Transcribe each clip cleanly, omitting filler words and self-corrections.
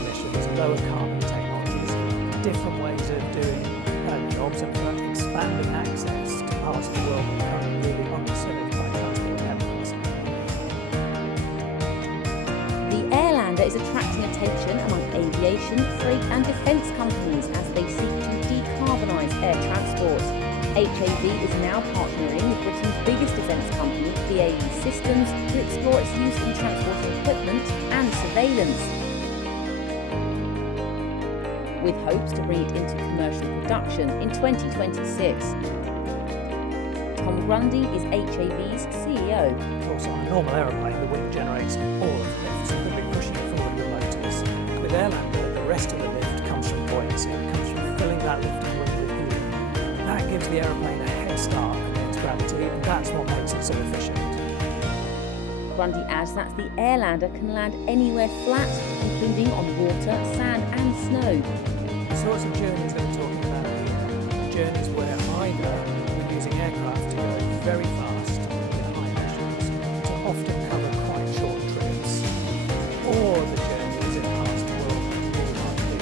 emissions, lower carbon technologies, different ways of doing jobs, and expanding access to parts of the world that are currently really underserved by transport networks. The Airlander is attracting attention among aviation, freight and defence companies as they seek to decarbonise air transport. HAV is now partnering with Britain's biggest defence company, BAE Systems, to explore its use in transporting equipment and surveillance, with hopes to bring it into commercial production in 2026. Tom Grundy is HAV's CEO. Of course, on a normal aeroplane, the wind generates all of the lift, so they'll be pushing it forward with motors. With Airlander, the rest of the lift comes from buoyancy. It comes from filling that lift with helium. That gives the aeroplane a head start against gravity, and that's what makes it so efficient. Grundy adds that the Airlander can land anywhere flat, including on water, sand and snow. The sorts of journeys that we're talking about here, journeys where either we're using aircraft to go very fast with high emissions, to often cover quite short trips, or the journeys in parts of the world that are really hard to do.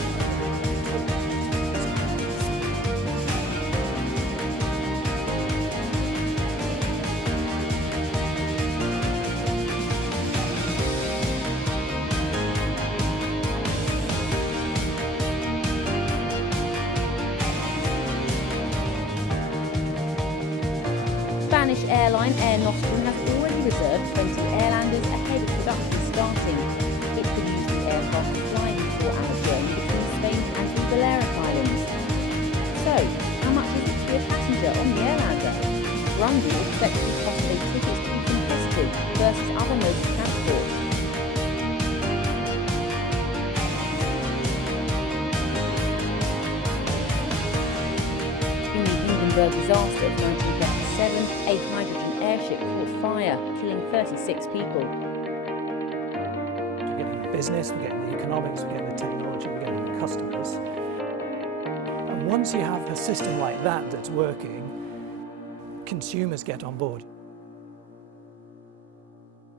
Spanish airline Air Nostrum has already reserved 20 Airlanders ahead of production starting. It could use the aircraft to fly the 4-hour journey between Spain and the Balearic Islands. So, how much is it to be a passenger on the Airlander? Grundy expects the cost of a ticket to be competitive versus other modes of transport. In the Hindenburg disaster of 1937, a hydrogen airship caught fire, killing 36 people. We're getting business, we're getting the economics, we're getting the technology, we're getting the customers. And once you have a system like that that's working, consumers get on board.